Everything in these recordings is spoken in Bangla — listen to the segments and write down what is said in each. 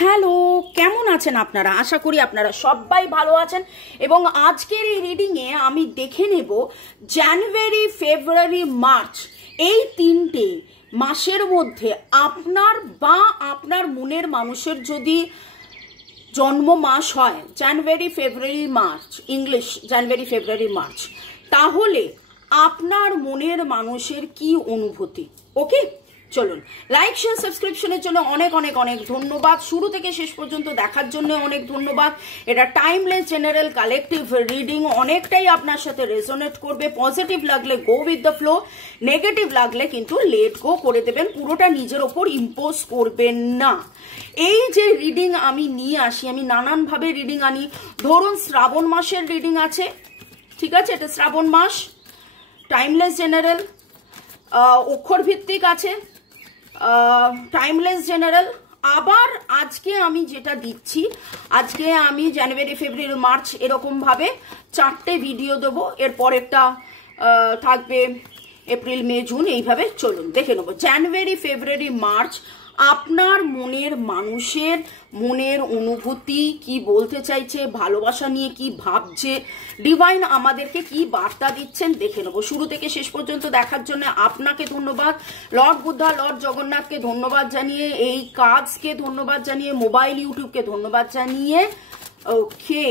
হ্যালো, কেমন আছেন আপনারা? আশা করি আপনারা সবাই ভালো আছেন। এবং আজকের এই রিডিংয়ে আমি দেখে নেব জানুয়ারি, ফেব্রুয়ারি, মার্চ এই তিনটে মাসের মধ্যে আপনার বা আপনার মনের মানুষের যদি জন্ম মাস হয় জানুয়ারি, ফেব্রুয়ারি, মার্চ, ইংলিশ জানুয়ারি, ফেব্রুয়ারি, মার্চ, তাহলে আপনার মনের মানুষের কি অনুভূতি। ওকে, চলুন। লাইক, শেয়ার, সাবস্ক্রিপশনের জন্য অনেক অনেক অনেক ধন্যবাদ। শুরু থেকে শেষ পর্যন্ত দেখার জন্য অনেক ধন্যবাদ। এটা টাইমলেস জেনারেল কালেকটিভ রিডিং, অনেকটাই আপনার সাথে রেজোনেট করবে। পজিটিভ লাগলে go with the flow, negative লাগলে কিন্তু লেট গো করে দেবেন, পুরোটা নিজের ওপর ইম্পোজ করবেন না। এই যে রিডিং আমি নিয়ে আসি, আমি নানানভাবে রিডিং আনি। ধরুন শ্রাবণ মাসের রিডিং আছে, ঠিক আছে, এটা শ্রাবণ মাস, টাইমলেস জেনারেল, অক্ষর ভিত্তিক আছে, টাইমলেস জেনারেল। আবার আজকে আমি যেটা দিচ্ছি, আজকে আমি জানুয়ারি, ফেব্রুয়ারি, মার্চ এরকম ভাবে 4টে ভিডিও দেবো। এরপর একটা থাকবে এপ্রিল, মে, জুন, এইভাবে। চলুন দেখে নেবো জানুয়ারি, ফেব্রুয়ারি, মার্চ আপনার মনের মানুষের মনের অনুভূতি কি বলতে চাইছে, ভালোবাসা নিয়ে কি ভাবছে, ডিভাইন আমাদেরকে কি বার্তা দিচ্ছেন দেখে নেবো। শুরু থেকে শেষ পর্যন্ত দেখার জন্য আপনাকে ধন্যবাদ। লর্ড বুদ্ধা, লর্ড জগন্নাথকে ধন্যবাদ জানিয়ে, এই কাজকে ধন্যবাদ জানিয়ে, মোবাইল ইউটিউবকে ধন্যবাদ জানিয়ে, okay,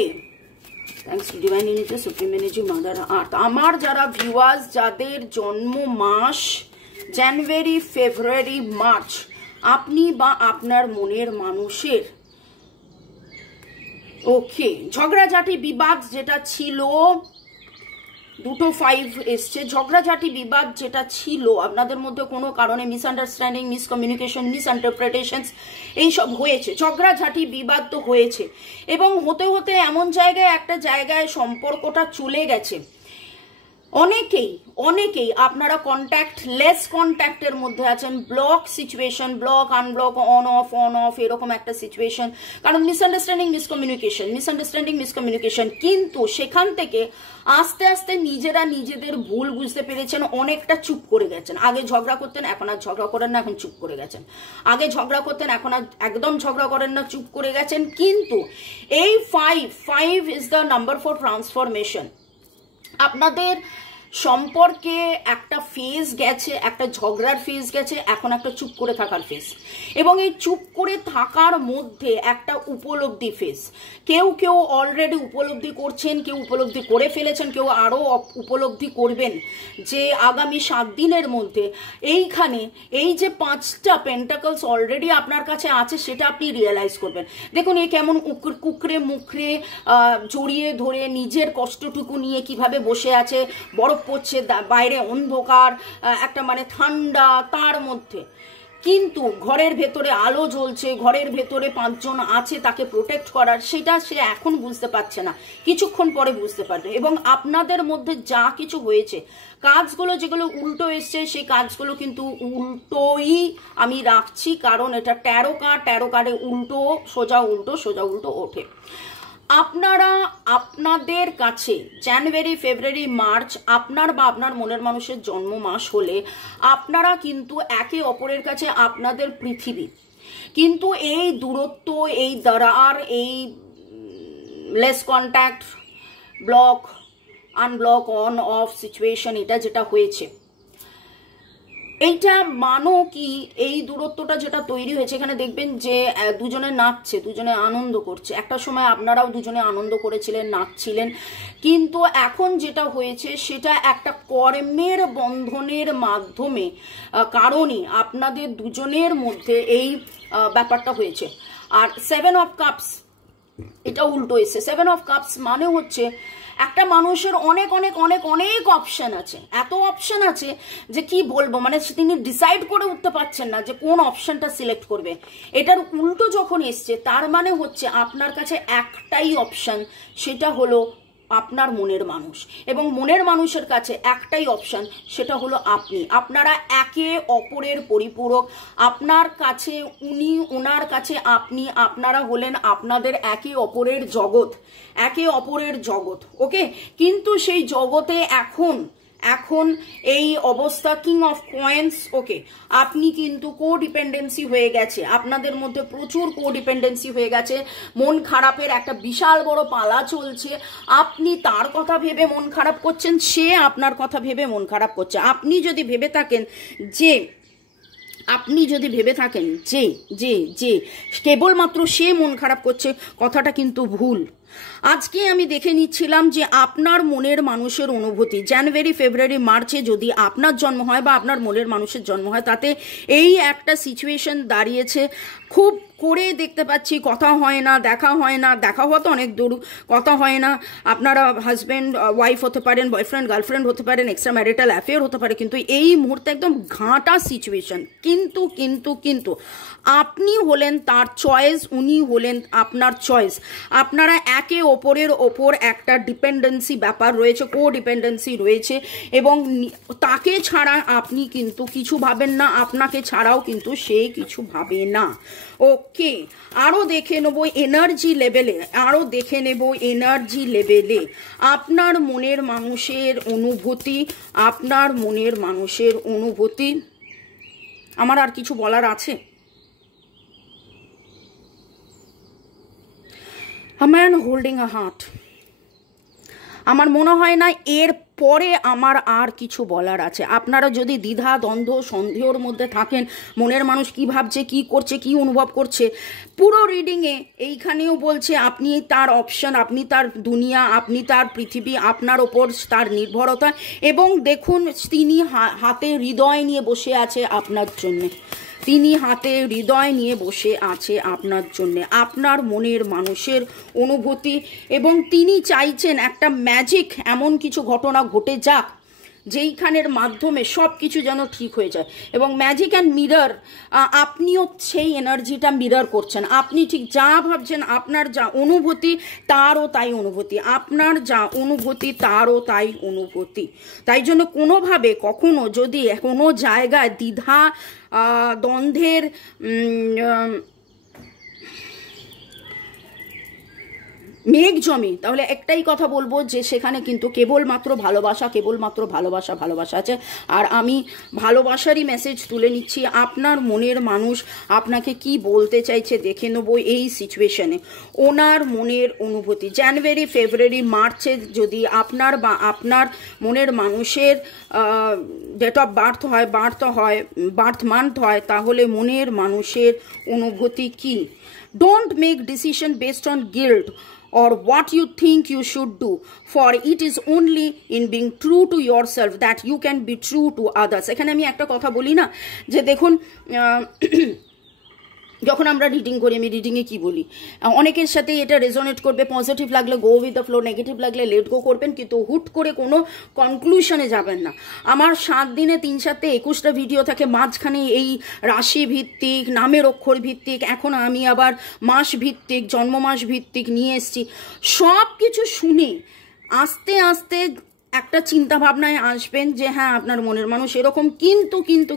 thanks to divine unity, supreme energy, mother earth. আমার যারা ভিউয়ার্স, যাদের জন্ম মাস জানুয়ারি, ফেব্রুয়ারি, মার্চ, আপনি বা আপনার মনের মানুষের ওকে ঝগড়াঝাটি বিবাদ যেটা ছিল, দুটো 5 এসছে, ঝগড়াঝাটি বিবাদ যেটা ছিল আপনাদের মধ্যে কোনো কারণে মিসআন্ডারস্ট্যান্ডিং, মিসকমিউনিকেশন, মিসইন্টারপ্রিটেশন এইসব হয়েছে। ঝগড়াঝাটি বিবাদ তো হয়েছে এবং হতে হতে এমন জায়গায় একটা জায়গায় সম্পর্কটা চলে গেছে। অনেকেই আপনারা লেস কন্ট্যাক্টের মধ্যে আছেন, block situation, block unblock, on of এরকম একটা সিচুয়েশন, কারণ মিসআন্ডারস্ট্যান্ডিং, মিসকমিউনিকেশন। কিন্তু সেখান থেকে আস্তে আস্তে নিজেরা নিজেদের ভুল বুঝতে পেরেছেন, অনেকটা চুপ করে গেছেন। আগে ঝগড়া করতেন, এখন আর ঝগড়া করেন না, এখন চুপ করে গেছেন। আগে ঝগড়া করতেন, এখন আর একদম ঝগড়া করেন না, চুপ করে গেছেন। কিন্তু এই 5 is the number for transformation. আপনাদের সম্পর্কে একটা ফেজ গেছে, একটা ঝগড়ার ফেজ গেছে, এখন একটা চুপ করে থাকার ফেজ, এবং এই চুপ করে থাকার মধ্যে একটা উপলব্ধি ফেজ। কেউ অলরেডি উপলব্ধি করছেন, কেউ উপলব্ধি করে ফেলেছেন, কেউ আরও উপলব্ধি করবেন যে আগামী 7 দিনের মধ্যে এইখানে এই যে 5টা পেন্টাকলস অলরেডি আপনার কাছে আছে সেটা আপনি রিয়েলাইজ করবেন। দেখুন এ কেমন কুকরে মুখরে জড়িয়ে ধরে নিজের কষ্টটুকু নিয়ে কিভাবে বসে আছে, বরফ পড়ছে, বাইরে অন্ধকার, একটা মানে ঠান্ডা, তার মধ্যে কিন্তু ঘরের ভেতরে আলো জ্বলছে, ঘরের ভেতরে 5 জন আছে তাকে প্রোটেক্ট করার, সেটা সে এখন বুঝতে পারছে না, কিছুক্ষণ পরে বুঝতে পারবে। এবং আপনাদের মধ্যে যা কিছু হয়েছে, কাজগুলো যেগুলো উল্টো এসছে, সেই কাজগুলো কিন্তু উল্টোই আমি রাখছি, কারণ এটা 13 কার্ডে উল্টো সোজা উল্টো ওঠে। আপনারা আপনাদের কাছে জানুয়ারি, ফেব্রুয়ারি, মার্চ আপনার বা আপনার মনের মানুষের জন্ম মাস হলে আপনারা কিন্তু একে অপরের কাছে আপনাদের পৃথিবী। কিন্তু এই দূরত্ব, এই দরার, এই less contact, block unblock, on of situation, এটা যেটা হয়েছে, এইটা মানো কি এই দূরত্বটা যেটা তৈরি হয়েছে, এখানে দেখবেন যে দুজনে নাচছে, দুজনে আনন্দ করছে। একটা সময় আপনারাও দুজনে আনন্দ করেছিলেন, নাচছিলেন, কিন্তু এখন যেটা হয়েছে সেটা একটা কর্মের বন্ধনের মাধ্যমে কারণে আপনাদের দুজনের মধ্যে এই ব্যাপারটা হয়েছে। আর 7 অফ কাপস এটা উল্টো এসে, 7 অফ কাপস মানে হচ্ছে একটা মানুষের অনেক অনেক অনেক অনেক অপশন আছে, এত অপশন আছে যে কি বলবো, মানে তিনি ডিসাইড করে উঠতে পারছেন না যে কোন অপশনটা সিলেক্ট করবে। এটার উল্টো যখন এসছে তার মানে হচ্ছে আপনার কাছে একটাই অপশন, সেটা হলো আপনার মনের মানুষ, এবং মনের মানুষের কাছে একটাই অপশন, সেটা হলো আপনি। আপনারা একে অপরের পরিপূরক, আপনার কাছে উনি, ওনার কাছে আপনি, আপনারা হলেন আপনাদের একে অপরের জগৎ, ওকে। কিন্তু সেই জগতে এখন এখন এই অবস্থা, কিং অফ কয়েন্স, ওকে, আপনি কিন্তু কোডিপেন্ডেন্সি হয়ে গেছে, আপনাদের মধ্যে প্রচুর কোডিপেন্ডেন্সি হয়ে গেছে, মন খারাপের একটা বিশাল বড় পালা চলছে, আপনি তার কথা ভেবে মন খারাপ করছেন, সে আপনার কথা ভেবে মন খারাপ করছে। আপনি যদি ভেবে থাকেন যে কেবলমাত্র সে মন খারাপ করছে, কথাটা কিন্তু ভুল। আজকে আমি দেখে নিচ্ছিলাম যে আপনার মনের মানুষের অনুভূতি জানুয়ারি, ফেব্রুয়ারি, মার্চে যদি আপনার জন্ম হয় বা আপনার মনের মানুষের জন্ম হয়, তাতে এই একটা সিচুয়েশন দাঁড়িয়েছে। খুব করে দেখতে পাচ্ছি কথা হয় না, দেখা হয় না, দেখা হওয়া তো অনেক দূর, কথা হয় না। আপনারা হাজব্যান্ড ওয়াইফ হতে পারেন, বয়ফ্রেন্ড গার্লফ্রেন্ড হতে পারেন, এক্সট্রা ম্যারিটাল অ্যাফেয়ার হতে পারে, কিন্তু এই মুহূর্তে একদম ঘাঁটা সিচুয়েশন। কিন্তু আপনি হলেন তার চয়েস, উনি হলেন আপনার চয়েস। আপনারা একে অপরের ওপর একটা ডিপেন্ডেন্সি ব্যাপার রয়েছে, কোডিপেন্ডেন্সি রয়েছে, এবং তাকে ছাড়া আপনি কিন্তু কিছু ভাবেন না, আপনাকে ছাড়াও কিন্তু সে কিছু ভাবে না। ওকে, আরও দেখে নেব এনার্জি লেভেলে, আপনার মনের মানুষের অনুভূতি, আমার আর কিছু বলার আছে? A man holding a heart. আমার মনে হয় না এর পরে আমার আর কিছু বলার আছে। আপনারা যদি দ্বিধা, দ্বন্দ্ব, সন্দেহের মধ্যে থাকেন, মনের মানুষ কি ভাবছে, কি করছে, কি অনুভব করছে, পুরো রিডিংয়ে এইখানেও বলছে আপনি তার অপশন, আপনি তার দুনিয়া, আপনি তার পৃথিবী, আপনার ওপর তার নির্ভরতা। এবং দেখুন, তিনি হাতে হৃদয় নিয়ে বসে আছে আপনার জন্যে, আপনার মনের মানুষের অনুভূতি। এবং তিনি চাইছেন একটা ম্যাজিক, এমন কিছু ঘটনা ঘটে যাক যেইখানের মাধ্যমে সব কিছু যেন ঠিক হয়ে যায়। এবং ম্যাজিক অ্যান্ড মিরর, আপনিও সেই এনার্জিটা মিরর করছেন। আপনি ঠিক যা ভাবছেন, আপনার যা অনুভূতি তারও তাই অনুভূতি, আপনার যা অনুভূতি তারও তাই অনুভূতি। তাই জন্য কোনোভাবে কখনো যদি কোনো জায়গায় দ্বিধা, দ্বন্দ্বের মেঘ জমে, তাহলে একটাই কথা বলবো যে সেখানে কিন্তু কেবলমাত্র ভালোবাসা আছে। আর আমি ভালোবাসারই মেসেজ তুলে নিচ্ছি। আপনার মনের মানুষ আপনাকে কি বলতে চাইছে দেখে নেবো এই সিচুয়েশনে। ওনার মনের অনুভূতি জানুয়ারি, ফেব্রুয়ারি, মার্চে যদি আপনার বা আপনার মনের মানুষের ডেট অফ বার্থ মান্থ হয়, তাহলে মনের মানুষের অনুভূতি কি? Don't make decision based on guilt or what you think you should do, for it is only in being true to yourself that you can be true to others. এখানে আমি একটা কথা বলি না, যে দেখুন যখন আমরা রিডিং করি, আমি রিডিংয়ে কি বলি, অনেকের সাথে এটা রেজোনেট করবে, পজিটিভ লাগলে go with the flow, negative লাগলে লেট গো করবেন, কিন্তু হুট করে কোনো কনক্লুশনে যাবেন না। আমার 7 দিনে 3 7 21টা ভিডিও থাকে, মাঝখানে এই রাশি ভিত্তিক, নামের অক্ষর ভিত্তিক, এখন আমি আবার মাস ভিত্তিক, জন্মমাস ভিত্তিক নিয়ে এসছি। সব কিছু শুনে আস্তে আস্তে একটা চিন্তা ভাবনায় আসবেন যে হ্যাঁ আপনার মনের মানুষ এরকম।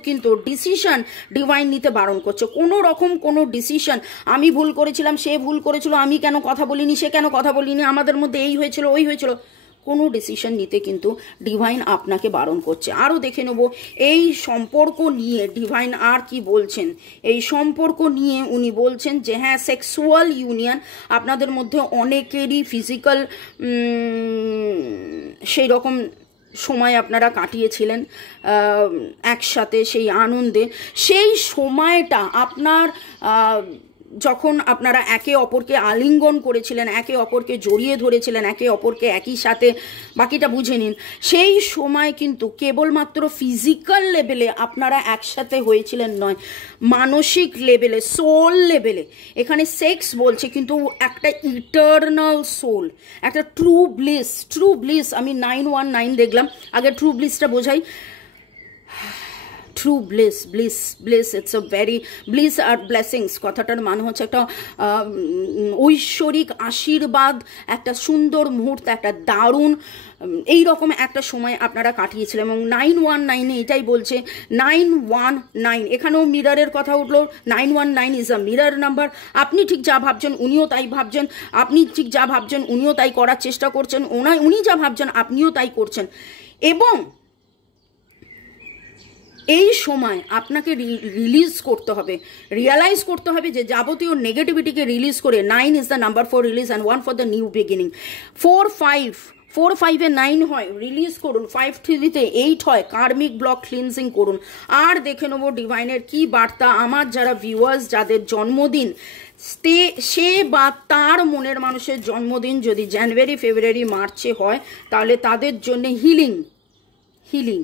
কিন্তু ডিসিশন ডিভাইন নিতে বারণ করছে। কোনো রকম কোনো ডিসিশন, আমি ভুল করেছিলাম, সে ভুল করেছিল, আমি কেন কথা বলিনি, সে কেন কথা বলিনি, আমাদের মধ্যে এই হয়েছিল, ওই হয়েছিল, কোনো ডিসিশন নিতে কিন্তু ডিভাইন আপনাকে বারণ করছে। আরও দেখে নেব এই সম্পর্ক নিয়ে ডিভাইন আর কি বলছেন। এই সম্পর্ক নিয়ে উনি বলছেন যে হ্যাঁ, সেক্সুয়াল ইউনিয়ন আপনাদের মধ্যে অনেকেরই, ফিজিক্যাল সেই রকম সময় আপনারা কাটিয়েছিলেন একসাথে, সেই আনন্দে, সেই সময়টা আপনার যখন আপনারা একে অপরকে আলিঙ্গন করেছিলেন, একে অপরকে জড়িয়ে ধরেছিলেন, একে অপরকে একই সাথে, বাকিটা বুঝে নিন, সেই সময় কিন্তু কেবলমাত্র ফিজিক্যাল লেভেলে আপনারা একসাথে হয়েছিলেন নয়, মানসিক লেভেলে, সোল লেভেলে। এখানে সেক্স বলছে কিন্তু একটা ইটারনাল সোল, একটা ট্রু ব্লিস। আমি 919 দেখলাম, আগে ট্রু ব্লিসটা বোঝাই। True bliss it's a very, bliss আর ব্লেসিংস কথাটার মানে হচ্ছে একটা ঐশ্বরিক আশীর্বাদ, একটা সুন্দর মুহূর্ত, একটা দারুণ এইরকম একটা সময় আপনারা কাটিয়েছিলেন। এবং 919 এটাই বলছে, 919 এখানেও মিররের কথা উঠলো। 919 ইজ আ মিরর নাম্বার। আপনি ঠিক যা ভাবছেন উনিও তাই ভাবছেন, আপনি ঠিক যা ভাবছেন উনিও তাই করার চেষ্টা করছেন, উনি যা ভাবছেন আপনিও তাই করছেন। এবং এই সময় আপনাকে রিলিজ করতে হবে, রিয়ালাইজ করতে হবে যে যাবতীয় নেগেটিভিটিকে রিলিজ করে 9 is the number for release and 1 for the new beginning. 4 5 9 হয়, রিলিজ করুন। 5 3 8 হয়, কার্মিক ব্লক ক্লিনজিং করুন। আর দেখে নেবো ডিভাইনের কি বার্তা আমার যারা ভিউয়ার্স যাদের জন্মদিন সে বা তার মনের মানুষের জন্মদিন যদি জানুয়ারি ফেব্রুয়ারি মার্চে হয় তাহলে তাদের জন্য হিলিং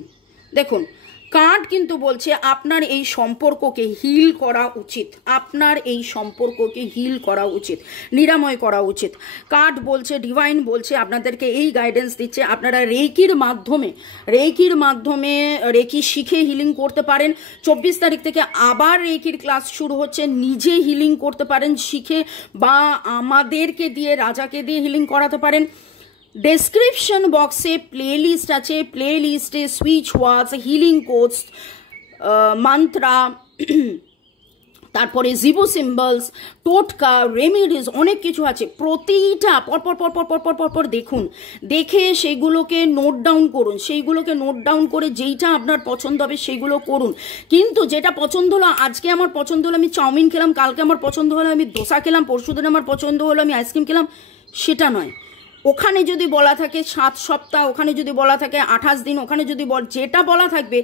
দেখুন কার্ড কিন্তু বলছে আপনার এই সম্পর্ককে হিল করা উচিত, আপনার এই সম্পর্ককে হিল করা উচিত, নিরাময় করা উচিত। কার্ড বলছে, ডিভাইন বলছে আপনাদেরকে এই গাইডেন্স দিচ্ছে আপনারা রেকির মাধ্যমে রেকি শিখে হিলিং করতে পারেন। 24 তারিখ থেকে আবার রেকির ক্লাস শুরু হচ্ছে, নিজে হিলিং করতে পারেন শিখে, বা আমাদেরকে দিয়ে রাজাকে দিয়ে হিলিং করাতে পারেন। ডেসক্রিপশন বক্সে প্লেলিস্ট আছে, প্লেলিস্টে সুইচ ওয়ার্ডস, হিলিং কোডস, মন্ত্রা, তারপরে জিবো সিম্বলস, টোটকা, রেমেডিস, অনেক কিছু আছে। প্রতিটা পরপর দেখুন, দেখে সেইগুলোকে নোট ডাউন করে যেইটা আপনার পছন্দ হবে সেইগুলো করুন। কিন্তু যেটা পছন্দ হলো, আজকে আমার পছন্দ হলো আমি চাউমিন খেলাম, কালকে আমার পছন্দ হলো আমি দোসা খেলাম, পরশুদিন আমার পছন্দ হলো আমি আইসক্রিম খেলাম, সেটা নয়। ওখানে যদি বলা থাকে 7 সপ্তাহ, ওখানে যদি বলা থাকে 28 দিন, ওখানে যদি যেটা বলা থাকবে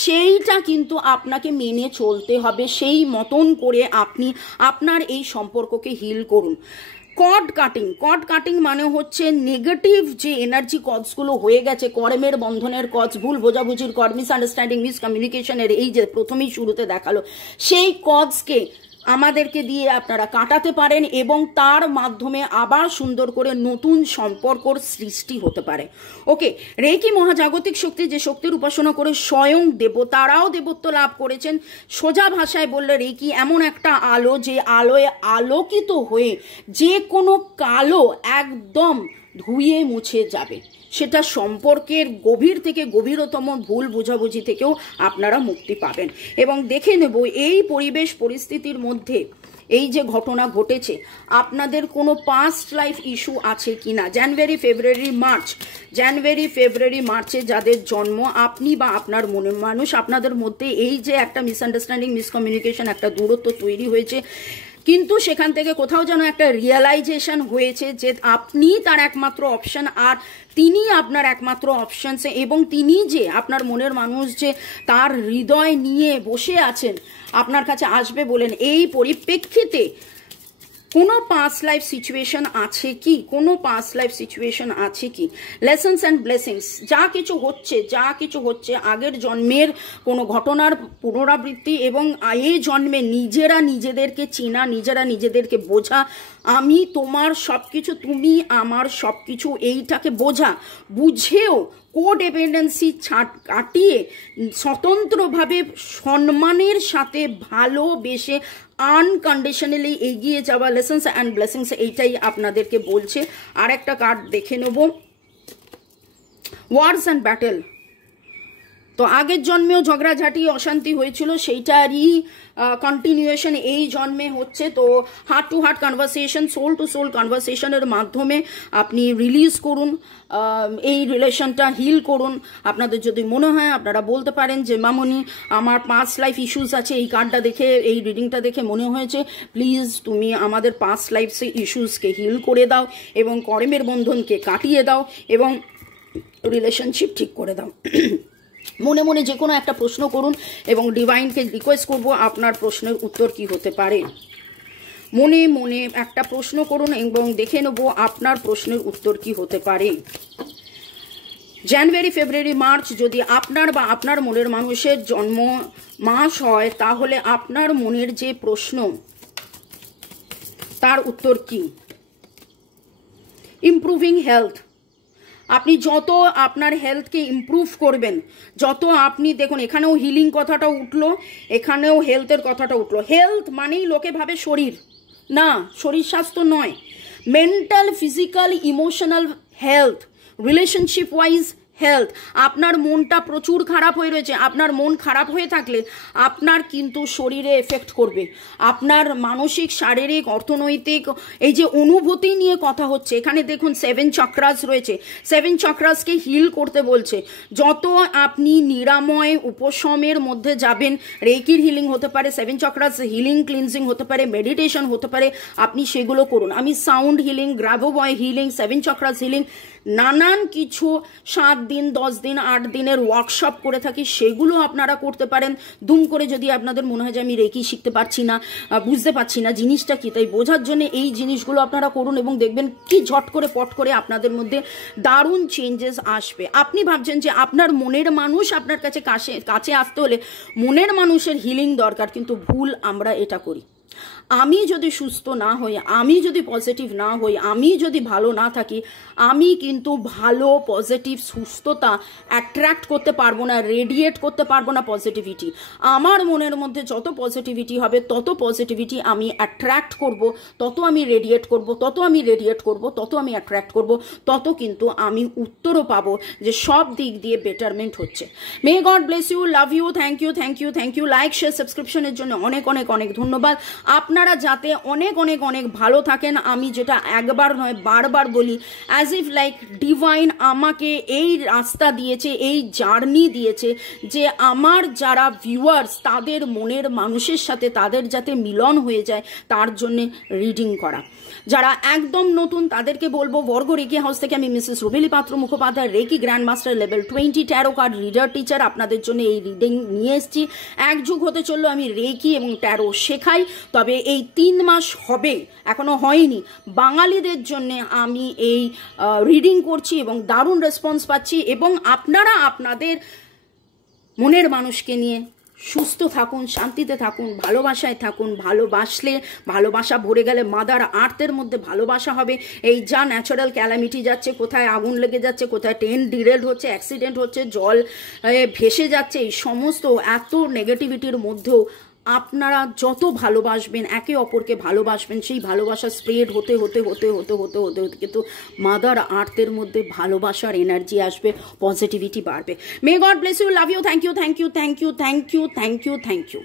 সেইটা কিন্তু আপনাকে মেনে চলতে হবে। সেই মতন করে আপনি আপনার এই সম্পর্ককে হিল করুন। কর্ড কাটিং মানে হচ্ছে নেগেটিভ যে এনার্জি কজগুলো হয়ে গেছে, কর্মের বন্ধনের কজ, ভুল বোঝাবুঝির কজ, মিসআন্ডারস্ট্যান্ডিং, মিসকমিউনিকেশনের, এই যে প্রথমেই শুরুতে দেখালো, সেই কজকে আমাদেরকে দিয়ে আপনারা কাটাতে পারেন এবং তার মাধ্যমে আবার সুন্দর করে নতুন সম্পর্কর সৃষ্টি হতে পারে। ওকে, রেকি মহাজাগতিক শক্তি, যে শক্তির উপাসনা করে স্বয়ং দেবতারাও দেবত্ব লাভ করেছেন। সোজা ভাষায় বললে রেকি এমন একটা আলো, যে আলোয় আলোকিত হয়ে যে কোনো কালো একদম ধুয়ে মুছে যাবে। সেটা সম্পর্কের গভীর থেকে গভীরতম ভুল বোঝাবুঝি থেকেও আপনারা মুক্তি পাবেন। এবং দেখে নেব এই পরিবেশ পরিস্থিতির মধ্যে এই যে ঘটনা ঘটেছে আপনাদের কোনো পাস্ট লাইফ ইস্যু আছে কিনা। জানুয়ারি ফেব্রুয়ারি মার্চে যাদের জন্ম, আপনি বা আপনার মনের মানুষ, আপনাদের মধ্যে এই যে একটা মিসআন্ডারস্ট্যান্ডিং, মিসকমিউনিকেশন, একটা দূরত্ব তৈরি হয়েছে, কিন্তু সেখান থেকে কোথাও যেন একটা রিয়েলাইজেশন হয়েছে যে আপনি তার একমাত্র অপশন আর তিনি আপনার একমাত্র অপশনস, এবং তিনি যে আপনার মনের মানুষ যে তার হৃদয় নিয়ে বসে আছেন আপনার কাছে আসবে বলেন। এই পরিপ্রেক্ষিতে কোনো পাস্ট লাইফ সিচুয়েশন আছে কি, লেসন্স অ্যান্ড ব্লেসিংস, যা কিছু হচ্ছে আগের জন্মের কোনো ঘটনার পুনরাবৃত্তি, এবং এই জন্মে নিজেরা নিজেদেরকে চেনা, নিজেরা নিজেদেরকে বোঝা, আমি তোমার সবকিছু, তুমি আমার সবকিছু, এইটাকে বুঝেও কোডিপেন্ডেন্সি কাটিয়ে স্বতন্ত্রভাবে সম্মানের সাথে ভালোবেসে আনকন্ডিশনালি এগিয়ে যাওয়া, লেসন্স অ্যান্ড ব্লেসিংস, এইটাই আপনাদেরকে বলছে। আর একটা কার্ড দেখে নেব, ওয়ার্স অ্যান্ড ব্যাটেল। তো আগের জন্মেও ঝগড়াঝাটি অশান্তি হয়েছিল, সেইটারই কন্টিনিউয়েশন এই জন্মে হচ্ছে। তো heart to heart conversation, soul to soul কনভারসেশনের মাধ্যমে আপনি রিলিজ করুন, এই রিলেশনটা হিল করুন। আপনাদের যদি মনে হয় আপনারা বলতে পারেন যে মামনি আমার পাস্ট লাইফ ইস্যুস আছে, এই কার্ডটা দেখে, এই রিডিংটা দেখে মনে হয়েছে প্লিজ তুমি আমাদের পাস্ট লাইফ ইস্যুসকে হিল করে দাও এবং কর্মের বন্ধনকে কাটিয়ে দাও এবং রিলেশনশিপ ঠিক করে দাও। মনে মনে যে কোনো একটা প্রশ্ন করুন এবং ডিভাইনকে রিকোয়েস্ট করব আপনার প্রশ্নের উত্তর কি হতে পারে। মনে মনে একটা প্রশ্ন করুন এবং দেখে নেব আপনার প্রশ্নের উত্তর কি হতে পারে। জানুয়ারি ফেব্রুয়ারি মার্চ যদি আপনার বা আপনার মনের মানুষের জন্ম মাস হয় তাহলে আপনার মনের যে প্রশ্ন তার উত্তর কি। ইমপ্রুভিং হেলথ, আপনি যত আপনার হেলথকে ইমপ্রুভ করবেন, যত আপনি দেখুন এখানেও হিলিং কথাটা উঠলো, এখানেও হেলথের কথাটা উঠলো। হেলথ মানেই লোকে ভাবে শরীর, না, শরীর স্বাস্থ্য নয়। Mental, physical, emotional health, relationship wise health. আপনার মনটা প্রচুর খারাপ হয়ে রয়েছে, আপনার মন খারাপ হয়ে থাকলে আপনার কিন্তু শরীরে এফেক্ট করবে, আপনার মানসিক, শারীরিক, অর্থনৈতিক এই যে অনুভূতি নিয়ে কথা হচ্ছে। এখানে দেখুন 7 চক্রাস রয়েছে, 7 চক্রাসকে হিল করতে বলছে। যত আপনি নিরাময় উপশমের মধ্যে যাবেন, রেকির হিলিং হতে পারে, 7 চক্রাস হিলিং ক্লিনজিং হতে পারে, মেডিটেশন হতে পারে, আপনি সেগুলো করুন। আমি সাউন্ড হিলিং, গ্রাভো বয় হিলিং, 7 চক্রাস হিলিং, নানান কিছু 7 দিন 10 দিন 8 দিনের ওয়ার্কশপ করে থাকি, সেগুলো আপনারা করতে পারেন। দুম করে যদি আপনাদের মনে হয় যে আমি রেকি শিখতে পারছি না, বুঝতে পারছি না জিনিসটা কি, তাই বোঝার জন্য এই জিনিসগুলো আপনারা করুন এবং দেখবেন কি ঝট করে পট করে আপনাদের মধ্যে দারুণ চেঞ্জেস আসবে। আপনি ভাবছেন যে আপনার মনের মানুষ আপনার কাছে কাছে আসতে হলে মনের মানুষের হিলিং দরকার, কিন্তু ভুল আমরা এটা করি। আমি যদি সুস্থ না হই, আমি যদি পজিটিভ না হই, আমি যদি ভালো না থাকি, আমি কিন্তু ভালো পজিটিভ সুস্থতা অ্যাট্রাক্ট করতে পারবো না, রেডিয়েট করতে পারবো না পজিটিভিটি। আমার মনের মধ্যে যত পজিটিভিটি হবে তত পজিটিভিটি আমি অ্যাট্রাক্ট করব, তত আমি রেডিয়েট করব, তত আমি রেডিয়েট করব, তত আমি অ্যাট্রাক্ট করব, তত কিন্তু আমি উত্তরও পাবো যে সব দিক দিয়ে বেটারমেন্ট হচ্ছে। May God bless you, love you, thank you, thank you, thank you. Like, share, সাবস্ক্রিপশনের জন্য অনেক অনেক অনেক ধন্যবাদ। আপনারা যাতে অনেক অনেক অনেক ভালো থাকেন, আমি যেটা একবার নয় বারবার বলি, অ্যাজ ইফ লাইক ডিভাইন আমাকে এই রাস্তা দিয়েছে, এই জার্নি দিয়েছে যে আমার যারা ভিউয়ার্স তাদের মনের মানুষের সাথে তাদের যাতে মিলন হয়ে যায় তার জন্য রিডিং করা। যারা একদম নতুন তাদেরকে বলবো, বর্গ রেকি হাউস থেকে আমি Mrs Rubeli Patra Mukhopadhyay, reiki grand master level 20 tarot card reader teacher, আপনাদের জন্য এই রিডিং নিয়ে এসেছি। এক যুগ হতে চললো আমি রেকি এবং ট্যারো শেখাই, তবে এই 3 মাস হবে, এখনো হয়নি, বাঙালিদের জন্য আমি এই রিডিং করছি এবং দারুণ রেসপন্স পাচ্ছি। এবং আপনারা আপনাদের মনের মানুষকে নিয়ে সুস্থ থাকুন, শান্তিতে থাকুন, ভালোবাসায় থাকুন। ভালোবাসলে, ভালোবাসা ভরে গেলে মাদার আর্থের মধ্যে ভালোবাসা হবে। এই যা ন্যাচারাল ক্যালামিটি যাচ্ছে, কোথায় আগুন লেগে যাচ্ছে, কোথায় ট্রেন ডিরেল হচ্ছে, অ্যাক্সিডেন্ট হচ্ছে, জল ভেসে যাচ্ছে, এই সমস্ত এত নেগেটিভিটির মধ্যেও আপনারা যত ভালোবাসবেন, একে অপরকে ভালোবাসবেন, সেই ভালোবাসা স্প্রেড হতে হতে হতে হতে হতে হতে হতে কিন্তু মাদার আর্থের মধ্যে ভালোবাসার এনার্জি আসবে, পজিটিভিটি বাড়বে। May God bless you, love you, thank you, thank you, thank you, thank you, thank you, thank you.